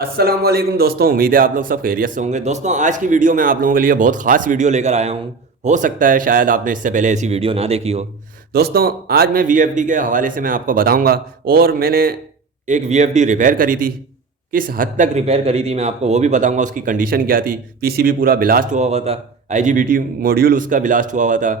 अस्सलाम वालेकुम दोस्तों, उम्मीद है आप लोग सब खैरियत से होंगे। दोस्तों, आज की वीडियो में आप लोगों के लिए बहुत ख़ास वीडियो लेकर आया हूँ। हो सकता है शायद आपने इससे पहले ऐसी वीडियो ना देखी हो। दोस्तों, आज मैं वीएफडी के हवाले से मैं आपको बताऊँगा। और मैंने एक वीएफडी रिपेयर करी थी, किस हद तक रिपेयर करी थी मैं आपको वो भी बताऊँगा। उसकी कंडीशन क्या थी, पीसीबी पूरा ब्लास्ट हुआ हुआ था, आईजीबीटी मॉड्यूल उसका ब्लास्ट हुआ हुआ था,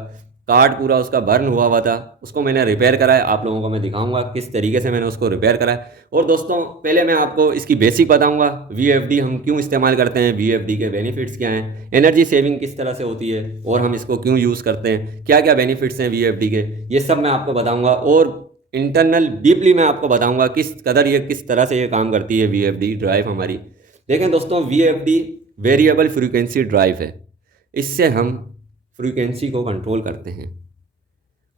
कार्ड पूरा उसका बर्न हुआ हुआ था। उसको मैंने रिपेयर कराया, आप लोगों को मैं दिखाऊंगा किस तरीके से मैंने उसको रिपेयर कराया। और दोस्तों, पहले मैं आपको इसकी बेसिक बताऊंगा, वीएफडी हम क्यों इस्तेमाल करते हैं, वीएफडी के बेनिफिट्स क्या हैं, एनर्जी सेविंग किस तरह से होती है और हम इसको क्यों यूज़ करते हैं, क्या क्या बेनिफिट्स हैं वीएफडी के, ये सब मैं आपको बताऊँगा। और इंटरनल डीपली मैं आपको बताऊँगा किस कदर ये किस तरह से ये काम करती है वीएफडी ड्राइव हमारी। देखें दोस्तों, वीएफडी वेरिएबल फ्रीक्वेंसी ड्राइव है। इससे हम फ्रीक्वेंसी को कंट्रोल करते हैं।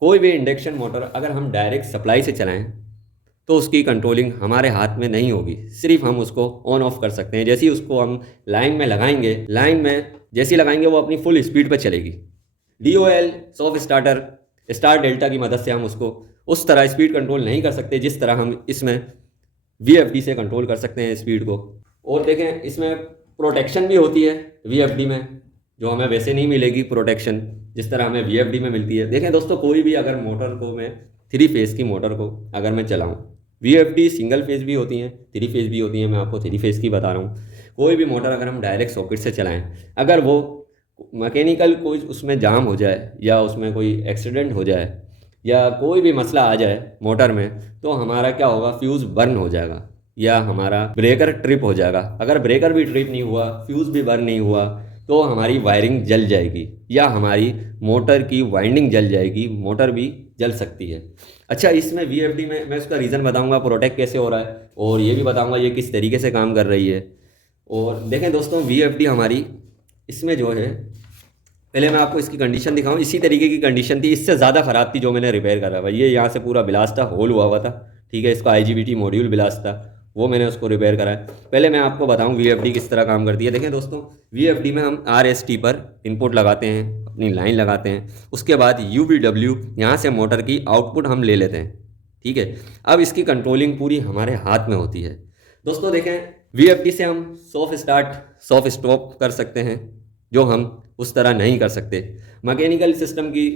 कोई भी इंडक्शन मोटर अगर हम डायरेक्ट सप्लाई से चलाएं तो उसकी कंट्रोलिंग हमारे हाथ में नहीं होगी, सिर्फ हम उसको ऑन ऑफ कर सकते हैं। जैसे ही उसको हम लाइन में लगाएंगे, लाइन में जैसे ही लगाएंगे वो अपनी फुल स्पीड पर चलेगी। DOL soft starter star delta की मदद से हम उसको उस तरह स्पीड कंट्रोल नहीं कर सकते जिस तरह हम इसमें VFD से कंट्रोल कर सकते हैं स्पीड को। और देखें, इसमें प्रोटेक्शन भी होती है VFD में, जो हमें वैसे नहीं मिलेगी प्रोटेक्शन जिस तरह हमें VFD में मिलती है। देखें दोस्तों, कोई भी अगर मोटर को मैं 3 फेज़ की मोटर को अगर मैं चलाऊं, VFD सिंगल फेज़ भी होती हैं, 3 फेज़ भी होती हैं, मैं आपको 3 फेज़ की बता रहा हूँ। कोई भी मोटर अगर हम डायरेक्ट सॉकेट से चलाएं, अगर वो मैकेनिकल कोई उसमें जाम हो जाए या उसमें कोई एक्सीडेंट हो जाए या कोई भी मसला आ जाए मोटर में, तो हमारा क्या होगा, फ्यूज़ बर्न हो जाएगा या हमारा ब्रेकर ट्रिप हो जाएगा। अगर ब्रेकर भी ट्रिप नहीं हुआ, फ्यूज़ भी बर्न नहीं हुआ, तो हमारी वायरिंग जल जाएगी या हमारी मोटर की वाइंडिंग जल जाएगी, मोटर भी जल सकती है। अच्छा, इसमें VFD में मैं उसका रीज़न बताऊंगा, प्रोटेक्ट कैसे हो रहा है, और ये भी बताऊंगा ये किस तरीके से काम कर रही है। और देखें दोस्तों, VFD हमारी इसमें जो है, पहले मैं आपको इसकी कंडीशन दिखाऊं। इसी तरीके की कंडीशन थी, इससे ज़्यादा ख़राब थी जो मैंने रिपेयर करा हुआ। ये यहाँ से पूरा ब्लास्ट था, होल हुआ हुआ था, ठीक है। इसका IGBT मॉड्यूल ब्लास्ट था, वो मैंने उसको रिपेयर कराया। पहले मैं आपको बताऊं VFD किस तरह काम करती है। देखें दोस्तों, VFD में हम RST पर इनपुट लगाते हैं, अपनी लाइन लगाते हैं, उसके बाद UVW यहाँ से मोटर की आउटपुट हम ले लेते हैं, ठीक है। अब इसकी कंट्रोलिंग पूरी हमारे हाथ में होती है। दोस्तों देखें, VFD से हम सॉफ्ट स्टार्ट सॉफ्ट स्टॉप कर सकते हैं, जो हम उस तरह नहीं कर सकते। मैकेनिकल सिस्टम की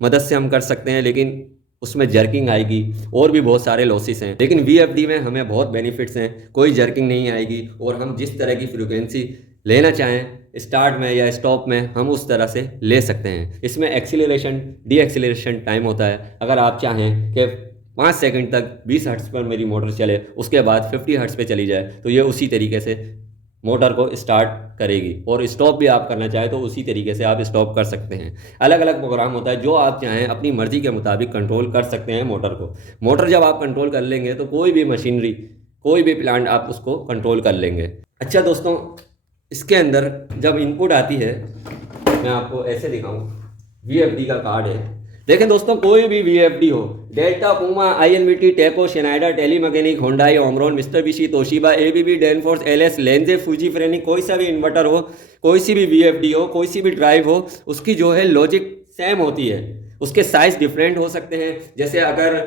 मदद से हम कर सकते हैं, लेकिन उसमें जर्किंग आएगी और भी बहुत सारे लॉसेस हैं। लेकिन VFD में हमें बहुत बेनिफिट्स हैं, कोई जर्किंग नहीं आएगी और हम जिस तरह की फ्रीक्वेंसी लेना चाहें स्टार्ट में या स्टॉप में, हम उस तरह से ले सकते हैं। इसमें एक्सीलरेशन डी एक्सीलरेशन टाइम होता है। अगर आप चाहें कि 5 सेकंड तक 20 हर्ट्ज़ पर मेरी मोटर चले, उसके बाद 50 हर्ट्ज़ पे चली जाए, तो ये उसी तरीके से मोटर को स्टार्ट करेगी। और स्टॉप भी आप करना चाहें तो उसी तरीके से आप स्टॉप कर सकते हैं। अलग अलग प्रोग्राम होता है, जो आप चाहें अपनी मर्ज़ी के मुताबिक कंट्रोल कर सकते हैं मोटर को। मोटर जब आप कंट्रोल कर लेंगे तो कोई भी मशीनरी, कोई भी प्लांट आप उसको कंट्रोल कर लेंगे। अच्छा दोस्तों, इसके अंदर जब इनपुट आती है, मैं आपको ऐसे दिखाऊँ, VFD का कार्ड है। देखें दोस्तों, कोई भी VFD हो, delta, Puma, INVT, Teco, Schneider, Telemecanique, Hyundai, Omron, Mitsubishi, Toshiba, ABB, Danfoss, LS, Lenze, Fuji, फ्रेनी, कोई सा भी इन्वर्टर हो, कोई सी भी VFD हो, कोई सी भी ड्राइव हो, उसकी जो है लॉजिक सेम होती है। उसके साइज डिफरेंट हो सकते हैं। जैसे अगर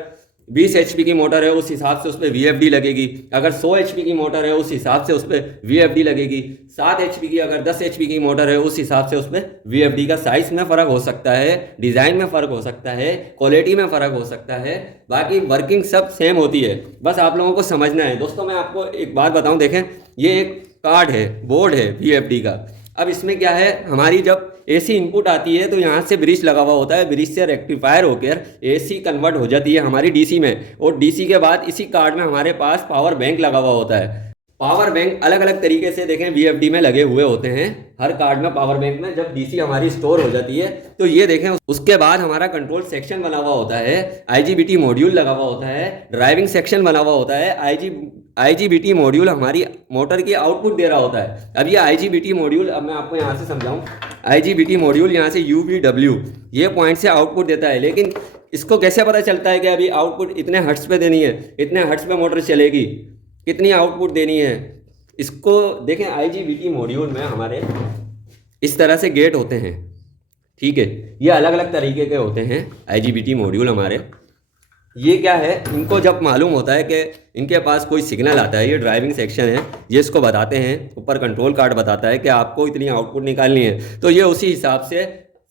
20 HP की मोटर है, उस हिसाब से उस पर VFD लगेगी। अगर 100 HP की मोटर है, उस हिसाब से उस पर VFD लगेगी। 7 HP की, अगर 10 HP की मोटर है, उस हिसाब से उसमें VFD का साइज में फ़र्क हो सकता है, डिज़ाइन में फ़र्क हो सकता है, क्वालिटी में फ़र्क हो सकता है। बाकी वर्किंग सब सेम होती है, बस आप लोगों को समझना है। दोस्तों, मैं आपको एक बात बताऊँ, देखें, ये एक कार्ड है, बोर्ड है VFD का। अब इसमें क्या है, हमारी जब AC इनपुट आती है तो यहाँ से ब्रिज लगा हुआ होता है, ब्रिज से रेक्टिफायर होकर AC कन्वर्ट हो जाती है हमारी DC में, और DC के बाद इसी कार्ड में हमारे पास पावर बैंक लगा हुआ होता है। पावर बैंक अलग अलग तरीके से देखें VFD में लगे हुए होते हैं। हर कार्ड में पावर बैंक में जब DC हमारी स्टोर हो जाती है, तो ये देखें, उसके बाद हमारा कंट्रोल सेक्शन बना हुआ होता है, IGBT मॉड्यूल लगा हुआ होता है, ड्राइविंग सेक्शन बना हुआ होता है। IGBT मॉड्यूल हमारी मोटर की आउटपुट दे रहा होता है। अब ये IGBT मॉड्यूल, अब मैं आपको यहाँ से समझाऊँ, IGBT मॉड्यूल यहाँ से UVW ये पॉइंट से आउटपुट देता है। लेकिन इसको कैसे पता चलता है कि अभी आउटपुट इतने हर्ट्ज़ पे देनी है, इतने हर्ट्ज़ पे मोटर चलेगी, कितनी आउटपुट देनी है? इसको देखें, IGBT मॉड्यूल में हमारे इस तरह से गेट होते हैं, ठीक है। ये अलग अलग तरीके के होते हैं IGBT मॉड्यूल हमारे। ये क्या है, इनको जब मालूम होता है कि इनके पास कोई सिग्नल आता है, ये ड्राइविंग सेक्शन है, ये इसको बताते हैं, ऊपर कंट्रोल कार्ड बताता है कि आपको इतनी आउटपुट निकालनी है, तो ये उसी हिसाब से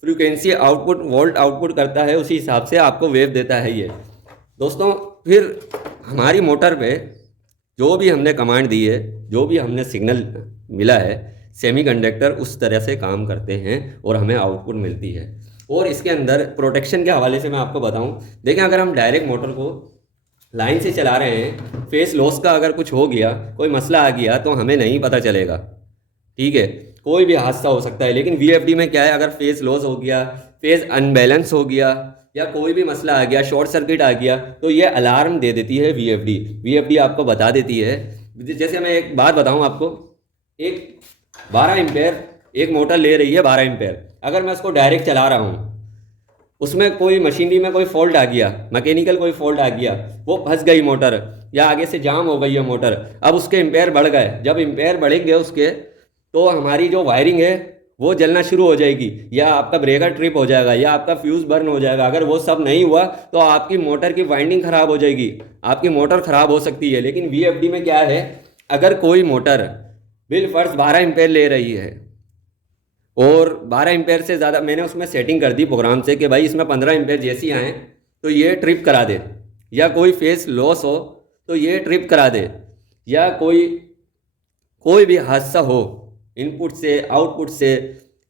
फ्रीक्वेंसी आउटपुट वोल्ट आउटपुट करता है, उसी हिसाब से आपको वेव देता है ये दोस्तों। फिर हमारी मोटर पे जो भी हमने कमांड दी है, जो भी हमने सिग्नल मिला है, सेमीकंडक्टर उस तरह से काम करते हैं और हमें आउटपुट मिलती है। और इसके अंदर प्रोटेक्शन के हवाले से मैं आपको बताऊं, देखें अगर हम डायरेक्ट मोटर को लाइन से चला रहे हैं, फेस लॉस का अगर कुछ हो गया, कोई मसला आ गया तो हमें नहीं पता चलेगा, ठीक है, कोई भी हादसा हो सकता है। लेकिन वीएफडी में क्या है, अगर फेस लॉस हो गया, फेस अनबैलेंस हो गया या कोई भी मसला आ गया, शॉर्ट सर्किट आ गया, तो ये अलार्म दे देती है वीएफडी। वीएफडी आपको बता देती है। जैसे मैं एक बात बताऊं आपको, एक 12 एम्पेयर एक मोटर ले रही है, 12 एम्पेयर, अगर मैं उसको डायरेक्ट चला रहा हूँ, उसमें कोई मशीनरी में कोई फॉल्ट आ गया, मैकेनिकल कोई फॉल्ट आ गया, वो फंस गई मोटर या आगे से जाम हो गई है मोटर, अब उसके एम्पेयर बढ़ गए, जब एम्पेयर बढ़ेंगे उसके तो हमारी जो वायरिंग है वो जलना शुरू हो जाएगी, या आपका ब्रेकर ट्रिप हो जाएगा, या आपका फ्यूज़ बर्न हो जाएगा। अगर वो सब नहीं हुआ तो आपकी मोटर की वाइंडिंग ख़राब हो जाएगी, आपकी मोटर ख़राब हो सकती है। लेकिन वीएफडी में क्या है, अगर कोई मोटर बिलफर्ज 12 एम्पेयर ले रही है और 12 एम्पेयर से ज़्यादा, मैंने उसमें सेटिंग कर दी प्रोग्राम से कि भाई इसमें 15 एम्पेयर जैसी आएँ तो ये ट्रिप करा दे, या कोई फेस लॉस हो तो ये ट्रिप करा दे, या कोई भी हादसा हो इनपुट से आउटपुट से,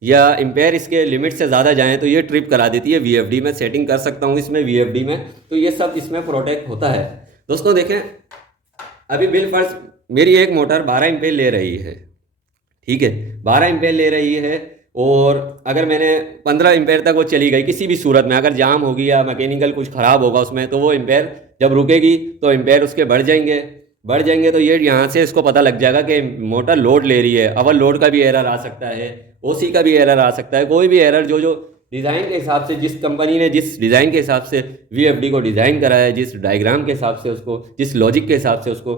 या एम्पेयर इसके लिमिट से ज़्यादा जाएँ तो ये ट्रिप करा देती है। वीएफडी में सेटिंग कर सकता हूँ इसमें वीएफडी में, तो ये सब इसमें प्रोटेक्ट होता है दोस्तों। देखें अभी बिलफर्ज मेरी एक मोटर 12 एम्पेयर ले रही है, ठीक है, 12 एम्पेयर ले रही है, और अगर मैंने 15 एम्पेयर तक वो चली गई, किसी भी सूरत में अगर जाम होगी या मैकेनिकल कुछ ख़राब होगा उसमें, तो वो एम्पेयर जब रुकेगी तो एम्पेयर उसके बढ़ जाएंगे तो ये यहाँ से इसको पता लग जाएगा कि मोटर लोड ले रही है। ओवर लोड का भी एरर आ सकता है, ओसी का भी एरर आ सकता है, कोई भी एरर जो डिज़ाइन के हिसाब से, जिस कंपनी ने जिस डिज़ाइन के हिसाब से वीएफडी को डिज़ाइन करा है, जिस डायग्राम के हिसाब से उसको, जिस लॉजिक के हिसाब से उसको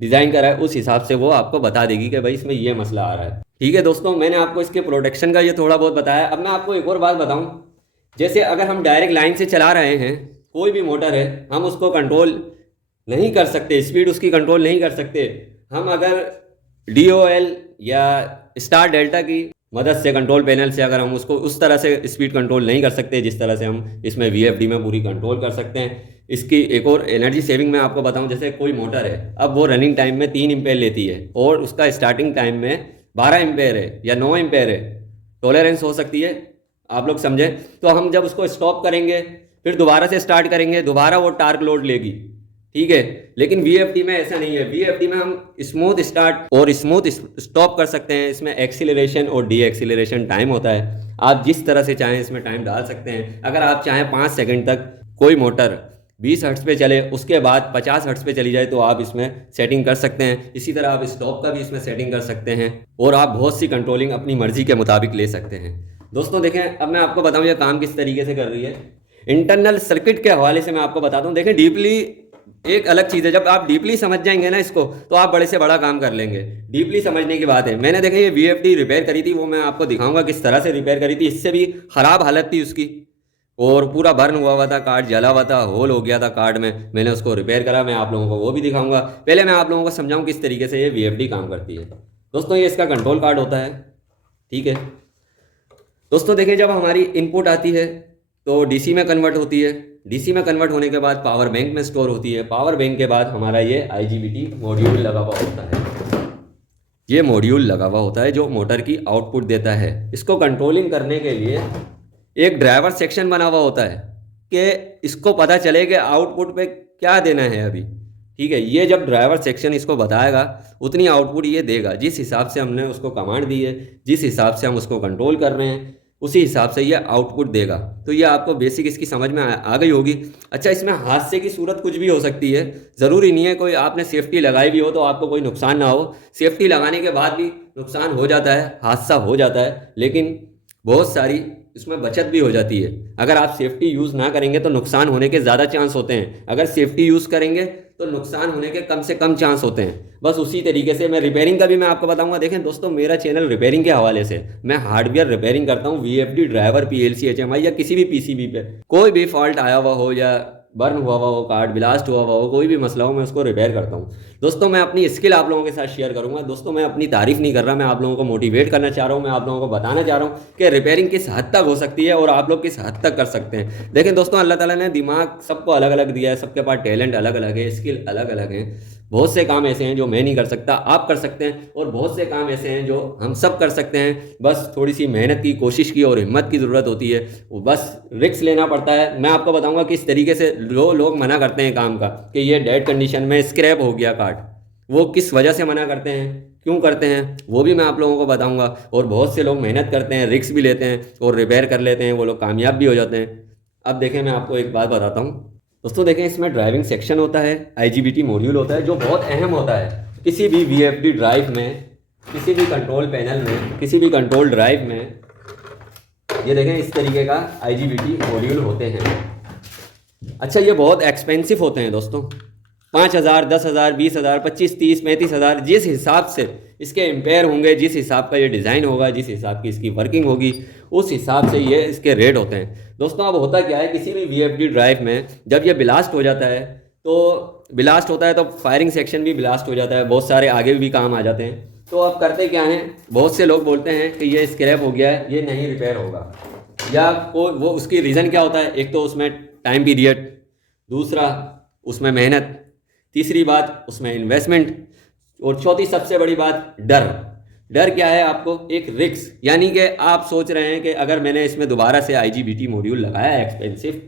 डिज़ाइन करा है, उस हिसाब से वो आपको बता देगी कि भाई इसमें ये मसला आ रहा है। ठीक है दोस्तों, मैंने आपको इसके प्रोटेक्शन का ये थोड़ा बहुत बताया। अब मैं आपको एक और बात बताऊं, जैसे अगर हम डायरेक्ट लाइन से चला रहे हैं, कोई भी मोटर है, हम उसको कंट्रोल नहीं कर सकते, स्पीड उसकी कंट्रोल नहीं कर सकते। हम अगर DOL या स्टार डेल्टा की मदद से, कंट्रोल पैनल से, अगर हम उसको उस तरह से स्पीड कंट्रोल नहीं कर सकते जिस तरह से हम इसमें वीएफडी में पूरी कंट्रोल कर सकते हैं। इसकी एक और एनर्जी सेविंग मैं आपको बताऊं, जैसे कोई मोटर है, अब वो रनिंग टाइम में 3 एम्पेयर लेती है और उसका स्टार्टिंग टाइम में 12 एम्पेयर है या 9 एम्पेयर है, टॉलरेंस हो सकती है, आप लोग समझें। तो हम जब उसको स्टॉप करेंगे, फिर दोबारा से स्टार्ट करेंगे, दोबारा वो टार्क लोड लेगी, ठीक है। लेकिन वीएफडी में ऐसा नहीं है। वीएफडी में हम स्मूथ स्टार्ट और स्मूथ स्टॉप कर सकते हैं। इसमें एक्सीलरेशन और डी एक्सीलरेशन टाइम होता है, आप जिस तरह से चाहें इसमें टाइम डाल सकते हैं। अगर आप चाहें 5 सेकंड तक कोई मोटर 20 हर्ट्ज पे चले, उसके बाद 50 हर्ट्ज पे चली जाए, तो आप इसमें सेटिंग कर सकते हैं। इसी तरह आप स्टॉप का भी इसमें सेटिंग कर सकते हैं, और आप बहुत सी कंट्रोलिंग अपनी मर्जी के मुताबिक ले सकते हैं। दोस्तों देखें, अब मैं आपको बताऊं ये काम किस तरीके से कर रही है। इंटरनल सर्किट के हवाले से मैं आपको बताता हूँ। देखें, डीपली एक अलग चीज़ है, जब आप डीपली समझ जाएंगे ना इसको, तो आप बड़े से बड़ा काम कर लेंगे। डीपली समझने की बात है। मैंने देखा ये वीएफडी रिपेयर करी थी, वो मैं आपको दिखाऊंगा किस तरह से रिपेयर करी थी। इससे भी ख़राब हालत थी उसकी, और पूरा बर्न हुआ था, कार्ड जला हुआ था, होल हो गया था कार्ड में। मैंने उसको रिपेयर करा, मैं आप लोगों को वो भी दिखाऊंगा। पहले मैं आप लोगों को समझाऊँ किस तरीके से ये वीएफडी काम करती है। दोस्तों, ये इसका कंट्रोल कार्ड होता है, ठीक है। दोस्तों देखिए, जब हमारी इनपुट आती है तो डीसी में कन्वर्ट होती है। डीसी में कन्वर्ट होने के बाद पावर बैंक में स्टोर होती है। पावर बैंक के बाद हमारा ये IGBT मॉड्यूल लगा हुआ होता है। ये मॉड्यूल लगा हुआ होता है जो मोटर की आउटपुट देता है। इसको कंट्रोलिंग करने के लिए एक ड्राइवर सेक्शन बना हुआ होता है कि इसको पता चले कि आउटपुट पे क्या देना है अभी, ठीक है। ये जब ड्राइवर सेक्शन इसको बताएगा, उतनी आउटपुट ये देगा। जिस हिसाब से हमने उसको कमांड दी है, जिस हिसाब से हम उसको कंट्रोल कर रहे हैं, उसी हिसाब से ये आउटपुट देगा। तो ये आपको बेसिक इसकी समझ में आ गई होगी। अच्छा, इसमें हादसे की सूरत कुछ भी हो सकती है। ज़रूरी नहीं है कोई आपने सेफ्टी लगाई भी हो तो आपको कोई नुकसान ना हो। सेफ्टी लगाने के बाद भी नुकसान हो जाता है, हादसा हो जाता है, लेकिन बहुत सारी इसमें बचत भी हो जाती है। अगर आप सेफ्टी यूज़ ना करेंगे तो नुकसान होने के ज़्यादा चांस होते हैं, अगर सेफ्टी यूज़ करेंगे तो नुकसान होने के कम से कम चांस होते हैं। बस उसी तरीके से मैं रिपेयरिंग का भी मैं आपको बताऊंगा। देखें दोस्तों, मेरा चैनल रिपेयरिंग के हवाले से, मैं हार्डवेयर रिपेयरिंग करता हूं। वीएफडी ड्राइवर, PLC, HMI या किसी भी PCB पे कोई भी फॉल्ट आया हुआ हो या बर्न हुआ हुआ हो कार्ड, ब्लास्ट हुआ हुआ हो, कोई भी मसला हो, मैं उसको रिपेयर करता हूँ। दोस्तों मैं अपनी स्किल आप लोगों के साथ शेयर करूँगा। दोस्तों मैं अपनी तारीफ नहीं कर रहा, मैं आप लोगों को मोटिवेट करना चाह रहा हूँ, मैं आप लोगों को बताना चाह रहा हूँ कि रिपेयरिंग किस हद तक हो सकती है और आप लोग किस हद तक कर सकते हैं। देखें दोस्तों, अल्लाह ताला ने दिमाग सबको अलग अलग दिया है, सबके पास टैलेंट अलग अलग है, स्किल अलग अलग है। बहुत से काम ऐसे हैं जो मैं नहीं कर सकता, आप कर सकते हैं, और बहुत से काम ऐसे हैं जो हम सब कर सकते हैं। बस थोड़ी सी मेहनत की, कोशिश की और हिम्मत की ज़रूरत होती है। वो बस रिस्क लेना पड़ता है। मैं आपको बताऊंगा किस तरीके से लोग मना करते हैं काम का, कि ये डेड कंडीशन में स्क्रैप हो गया कार्ड, वो किस वजह से मना करते हैं, क्यों करते हैं, वो भी मैं आप लोगों को बताऊंगा। और बहुत से लोग मेहनत करते हैं, रिस्क भी लेते हैं और रिपेयर कर लेते हैं, वो लोग कामयाब भी हो जाते हैं। अब देखें, मैं आपको एक बात बताता हूँ दोस्तों। देखें, इसमें ड्राइविंग सेक्शन होता है, IGBT मॉड्यूल होता है, जो बहुत अहम होता है किसी भी VFD ड्राइव में, किसी भी कंट्रोल पैनल में, किसी भी कंट्रोल ड्राइव में। ये देखें, इस तरीके का IGBT मॉड्यूल होते हैं। अच्छा, ये बहुत एक्सपेंसिव होते हैं दोस्तों। 5,000, 10,000, 20,000, 25, 30, 35,000, जिस हिसाब से इसके एम्पेयर होंगे, जिस हिसाब का ये डिज़ाइन होगा, जिस हिसाब की इसकी वर्किंग होगी, उस हिसाब से ये इसके रेट होते हैं दोस्तों। अब होता क्या है, किसी भी VFD ड्राइव में जब ये ब्लास्ट हो जाता है, तो फायरिंग सेक्शन भी ब्लास्ट हो जाता है, बहुत सारे आगे भी काम आ जाते हैं। तो अब करते क्या हैं, बहुत से लोग बोलते हैं कि ये स्क्रैप हो गया है, ये नहीं रिपेयर होगा, या वो उसकी रीज़न क्या होता है। एक तो उसमें टाइम पीरियड, दूसरा उसमें मेहनत, तीसरी बात उसमें इन्वेस्टमेंट, और चौथी सबसे बड़ी बात डर। डर क्या है आपको, एक रिस्क, यानी कि आप सोच रहे हैं कि अगर मैंने इसमें दोबारा से IGBT मॉड्यूल लगाया, एक्सपेंसिव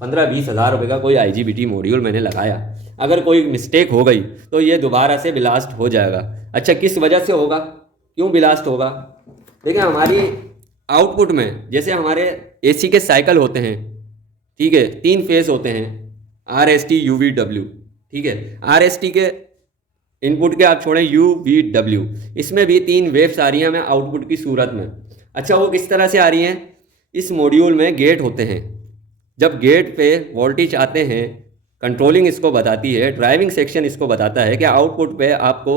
15-20 हज़ार रुपये का कोई IGBT मॉड्यूल मैंने लगाया, अगर कोई मिस्टेक हो गई तो ये दोबारा से ब्लास्ट हो जाएगा। अच्छा, किस वजह से होगा, क्यों ब्लास्ट होगा। देखिए, हमारी आउटपुट में जैसे हमारे AC के साइकिल होते हैं, ठीक है, 3 फेज होते हैं, RST UVW, ठीक है। RST के इनपुट के आप छोड़ें UVW, इसमें भी 3 वेव्स आ रही हैं हमें आउटपुट की सूरत में। अच्छा, वो किस तरह से आ रही हैं, इस मॉड्यूल में गेट होते हैं, जब गेट पे वोल्टेज आते हैं, कंट्रोलिंग इसको बताती है, ड्राइविंग सेक्शन इसको बताता है कि आउटपुट पे आपको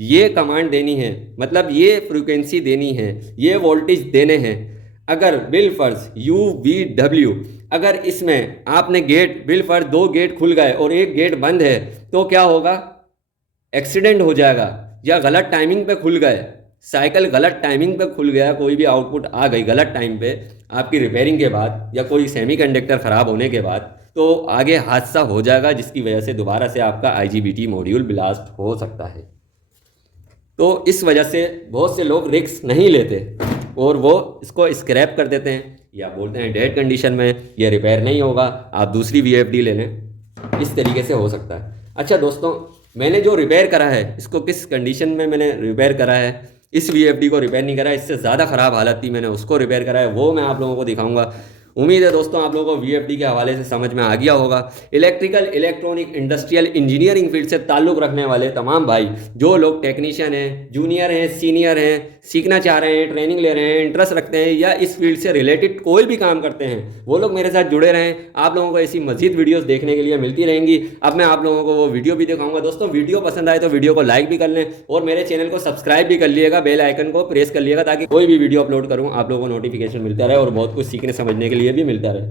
ये कमांड देनी है, मतलब ये फ्रीक्वेंसी देनी है, ये वोल्टेज देने हैं। अगर बिलफर्ज UVW, अगर इसमें आपने बिलफर्ज 2 गेट खुल गए और 1 गेट बंद है, तो क्या होगा, एक्सीडेंट हो जाएगा, या गलत टाइमिंग पे खुल गए, साइकिल गलत टाइमिंग पे खुल गया, कोई भी आउटपुट आ गई गलत टाइम पे आपकी रिपेयरिंग के बाद, या कोई सेमीकंडक्टर ख़राब होने के बाद, तो आगे हादसा हो जाएगा, जिसकी वजह से दोबारा से आपका IGBT मॉड्यूल ब्लास्ट हो सकता है। तो इस वजह से बहुत से लोग रिस्क नहीं लेते और वो इसको स्क्रैप कर देते हैं, या बोलते हैं डेड कंडीशन में ये रिपेयर नहीं होगा, आप दूसरी VFD ले लें। इस तरीके से हो सकता है। अच्छा दोस्तों, मैंने जो रिपेयर करा है, इसको किस कंडीशन में मैंने रिपेयर करा है, इस VFD को रिपेयर नहीं करा है, इससे ज़्यादा ख़राब हालत थी, मैंने उसको रिपेयर करा है, वो मैं आप लोगों को दिखाऊंगा। उम्मीद है दोस्तों आप लोगों को VFD के हवाले से समझ में आ गया होगा। Electrical, electronic, industrial engineering field से ताल्लुक़ रखने वाले तमाम भाई, जो लोग टेक्नीशियन हैं, जूनियर हैं, सीनियर हैं, सीखना चाह रहे हैं, ट्रेनिंग ले रहे हैं, इंटरेस्ट रखते हैं, या इस फील्ड से रिलेटेड कोई भी काम करते हैं, वो लोग मेरे साथ जुड़े रहें। आप लोगों को ऐसी मज़ीद वीडियोज़ देखने के लिए मिलती रहेंगी। अब मैं आप लोगों को वो वीडियो भी दिखाऊंगा। दोस्तों, वीडियो पसंद आए तो वीडियो को लाइक भी कर लें और मेरे चैनल को सब्सक्राइब भी कर लिएगा, बेल आइकन को प्रेस कर लिएगा, ताकि कोई भी वीडियो अपलोड करूँ आप लोगों को नोटिफिकेशन मिलता रहे और बहुत कुछ सीखने समझने के लिए भी मिलता रहे।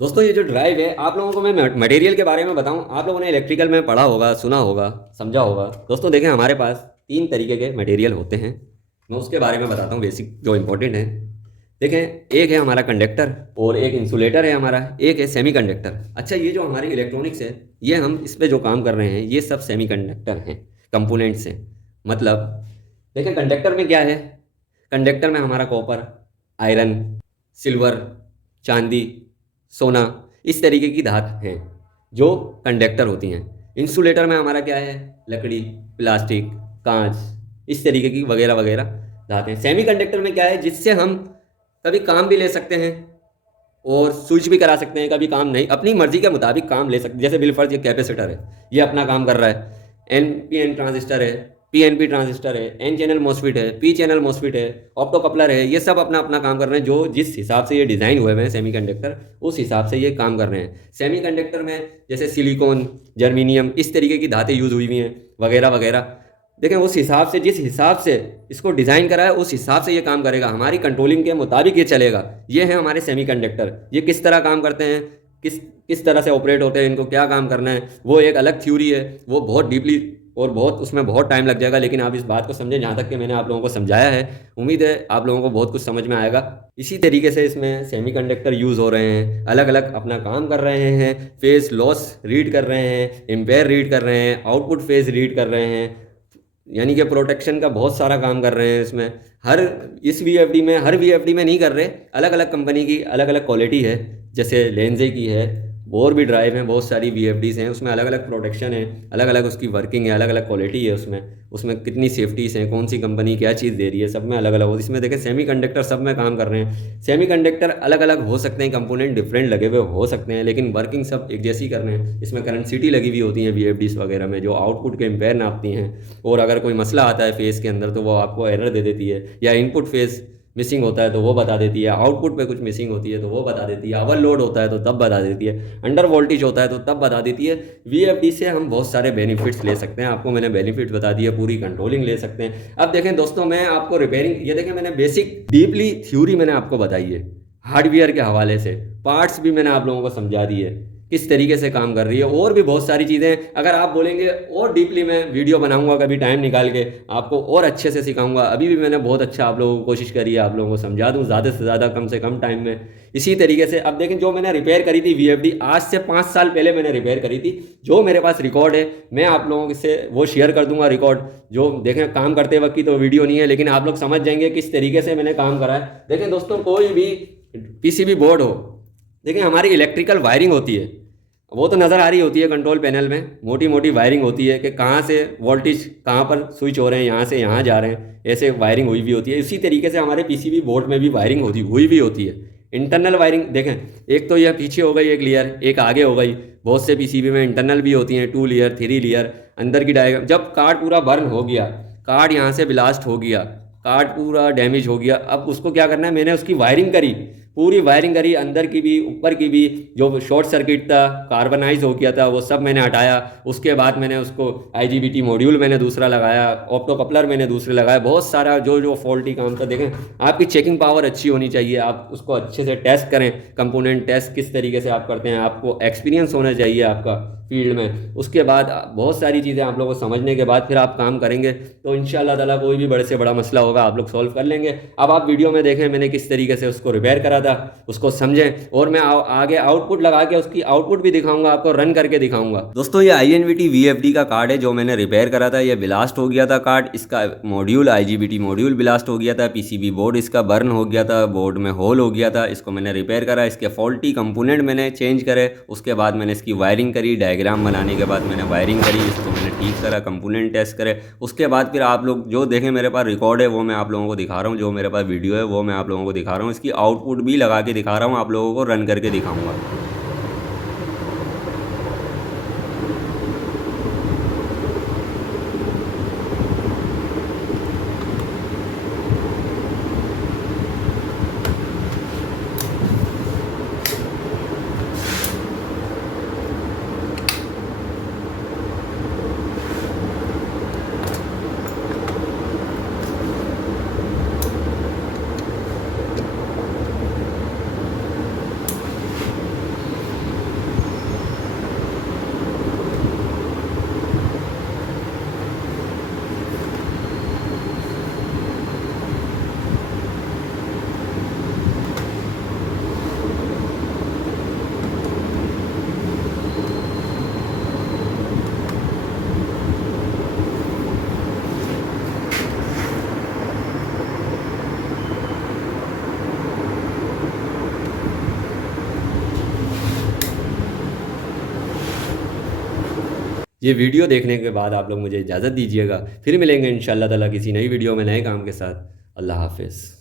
दोस्तों, ये जो ड्राइव है, आप लोगों को मैं मटेरियल के बारे में बताऊं, आप लोगों ने इलेक्ट्रिकल में पढ़ा होगा, सुना होगा, समझा होगा। दोस्तों देखें, हमारे पास 3 तरीके के मटेरियल होते हैं, मैं उसके बारे में बताता हूं, बेसिक जो इंपॉर्टेंट है। देखें, एक है हमारा कंडक्टर और एक इंसुलेटर है हमारा, एक है सेमीकंडक्टर। अच्छा, ये जो हमारी इलेक्ट्रॉनिक्स है, ये हम इस पर जो काम कर रहे हैं, ये सब सेमीकंडक्टर हैं, कंपोनेंट्स हैं। मतलब देखें, कंडक्टर में क्या है, कंडक्टर में हमारा कॉपर, आयरन, सिल्वर, चांदी, सोना, इस तरीके की धात हैं जो कंडक्टर होती हैं। इंसुलेटर में हमारा क्या है, लकड़ी, प्लास्टिक, कांच, इस तरीके की वगैरह वगैरह धातें। सेमीकंडक्टर में क्या है, जिससे हम कभी काम भी ले सकते हैं और स्विच भी करा सकते हैं, कभी काम नहीं, अपनी मर्जी के मुताबिक काम ले सकते हैं। जैसे बिलफर्ज ये कैपेसिटर है, ये अपना काम कर रहा है, NPN ट्रांजिस्टर है, PNP ट्रांजिस्टर है, N चैनल मॉस्फेट है, P चैनल मॉस्फेट है, ऑप्टो कपलर है, ये सब अपना अपना काम कर रहे हैं। जो जिस हिसाब से ये डिज़ाइन हुए हैं सेमीकंडक्टर, उस हिसाब से ये काम कर रहे हैं। सेमीकंडक्टर में जैसे सिलिकॉन, जर्मेनियम, इस तरीके की धातें यूज़ हुई हुई हैं, वगैरह वगैरह। देखें, उस हिसाब से, जिस हिसाब से इसको डिज़ाइन करा है, उस हिसाब से ये काम करेगा, हमारी कंट्रोलिंग के मुताबिक ये चलेगा। ये है हमारे सेमीकंडक्टर। ये किस तरह काम करते हैं, किस तरह से ऑपरेट होते हैं, इनको क्या काम करना है, वो एक अलग थ्योरी है, वो बहुत डीपली और बहुत उसमें बहुत टाइम लग जाएगा। लेकिन आप इस बात को समझें जहाँ तक कि मैंने आप लोगों को समझाया है, उम्मीद है आप लोगों को बहुत कुछ समझ में आएगा। इसी तरीके से इसमें सेमीकंडक्टर यूज़ हो रहे हैं, अलग अलग अपना काम कर रहे हैं, फेज लॉस रीड कर रहे हैं, एम्पेयर रीड कर रहे हैं, आउटपुट फेज रीड कर रहे हैं, यानी कि प्रोटेक्शन का बहुत सारा काम कर रहे हैं इसमें। हर इस वीएफडी में हर वीएफडी में नहीं कर रहे, अलग अलग कंपनी की अलग अलग क्वालिटी है। जैसे लेंजे की है, और भी ड्राइव हैं, बहुत सारी वीएफडीज हैं, उसमें अलग अलग प्रोटेक्शन है, अलग अलग उसकी वर्किंग है, अलग अलग क्वालिटी है उसमें उसमें कितनी सेफ्टीज हैं, कौन सी कंपनी क्या चीज़ दे रही है, सब में अलग अलग हो। इसमें देखें सेमीकंडक्टर सब में काम कर रहे हैं। सेमीकंडक्टर अलग अलग हो सकते हैं, कंपोनेंट डिफरेंट लगे हुए हो सकते हैं, लेकिन वर्किंग सब एक जैसी कर रहे हैं। इसमें करंट सिटी लगी हुई होती है वीएफडीज वगैरह में, जो आउटपुट के एम्पेयर नापती हैं, और अगर कोई मसला आता है फेस के अंदर तो वो आपको एरर दे देती है, या इनपुट फेस मिसिंग होता है तो वो बता देती है, आउटपुट पे कुछ मिसिंग होती है तो वो बता देती है, ओवरलोड होता है तो तब बता देती है, अंडर वोल्टेज होता है तो तब बता देती है। वीएफडी से हम बहुत सारे बेनिफिट्स ले सकते हैं, आपको मैंने बेनिफिट बता दिए, पूरी कंट्रोलिंग ले सकते हैं। अब देखें दोस्तों, मैं आपको रिपेयरिंग, ये देखें मैंने बेसिक डीपली थ्योरी मैंने आपको बताई है, हार्डवेयर के हवाले से पार्ट्स भी मैंने आप लोगों को समझा दिए किस तरीके से काम कर रही है, और भी बहुत सारी चीज़ें अगर आप बोलेंगे और डीपली मैं वीडियो बनाऊंगा कभी टाइम निकाल के, आपको और अच्छे से सिखाऊंगा। अभी भी मैंने बहुत अच्छा आप लोगों को कोशिश करी है आप लोगों को समझा दूं ज़्यादा से ज़्यादा कम से कम टाइम में। इसी तरीके से अब देखें, जो मैंने रिपेयर करी थी वीएफडी, आज से 5 साल पहले मैंने रिपेयर करी थी, जो मेरे पास रिकॉर्ड है मैं आप लोगों से वो शेयर कर दूंगा रिकॉर्ड। जो देखें काम करते वक्त की तो वीडियो नहीं है, लेकिन आप लोग समझ जाएंगे किस तरीके से मैंने काम करा है। देखें दोस्तों, कोई भी पीसीबी बोर्ड हो, देखें हमारी इलेक्ट्रिकल वायरिंग होती है, वो तो नज़र आ रही होती है कंट्रोल पैनल में, मोटी मोटी वायरिंग होती है कि कहाँ से वोल्टेज कहाँ पर स्विच हो रहे हैं, यहाँ से यहाँ जा रहे हैं, ऐसे वायरिंग हुई भी होती है। इसी तरीके से हमारे पीसीबी बोर्ड में भी वायरिंग हुई भी होती है। इंटरनल वायरिंग देखें, एक तो यह पीछे हो गई एक लेयर, एक आगे हो गई। बहुत से पीसीबी में इंटरनल भी होती हैं, 2 लेयर 3 लेयर अंदर की डायग्राम। जब कार्ड पूरा बर्न हो गया, कार्ड यहाँ से ब्लास्ट हो गया, कार्ड पूरा डैमेज हो गया, अब उसको क्या करना है, मैंने उसकी वायरिंग करी, पूरी वायरिंग करी, अंदर की भी ऊपर की भी, जो शॉर्ट सर्किट था कार्बनाइज हो गया था वो सब मैंने हटाया। उसके बाद मैंने उसको आईजीबीटी मॉड्यूल मैंने दूसरा लगाया, ऑप्टो कपलर मैंने दूसरे लगाया, बहुत सारा जो जो फॉल्टी काम था। देखें आपकी चेकिंग पावर अच्छी होनी चाहिए, आप उसको अच्छे से टेस्ट करें, कंपोनेंट टेस्ट किस तरीके से आप करते हैं, आपको एक्सपीरियंस होना चाहिए आपका फील्ड में। उसके बाद बहुत सारी चीज़ें आप लोगों को समझने के बाद फिर आप काम करेंगे तो इंशाल्लाह ताला कोई भी बड़े से बड़ा मसला होगा आप लोग सॉल्व कर लेंगे। अब आप वीडियो में देखें मैंने किस तरीके से उसको रिपेयर करा था, उसको समझें, और मैं आगे आउटपुट लगा के उसकी आउटपुट भी दिखाऊंगा आपको, रन करके दिखाऊंगा। दोस्तों ये INVT VFD का कार्ड है जो मैंने रिपेयर करा था, ये ब्लास्ट हो गया था कार्ड, इसका मॉड्यूल IGBT मॉड्यूल ब्लास्ट हो गया था, PCB बोर्ड इसका बर्न हो गया था, बोर्ड में होल हो गया था, इसको मैंने रिपेयर करा, इसके फॉल्टी कंपोनेंट मैंने चेंज करे, उसके बाद मैंने इसकी वायरिंग करी, डायग्राम बनाने के बाद मैंने वायरिंग करी, इसको मैंने ठीक करा, कंपोनेंट टेस्ट करे। उसके बाद फिर आप लोग जो देखें मेरे पास रिकॉर्ड है वो मैं आप लोगों को दिखा रहा हूँ, जो मेरे पास वीडियो है वो मैं आप लोगों को दिखा रहा हूँ, इसकी आउटपुट भी लगा के दिखा रहा हूँ, आप लोगों को रन करके दिखाऊंगा। ये वीडियो देखने के बाद आप लोग मुझे इजाज़त दीजिएगा, फिर मिलेंगे इंशाल्लाह ताला किसी नई वीडियो में नए काम के साथ। अल्लाह हाफिज़।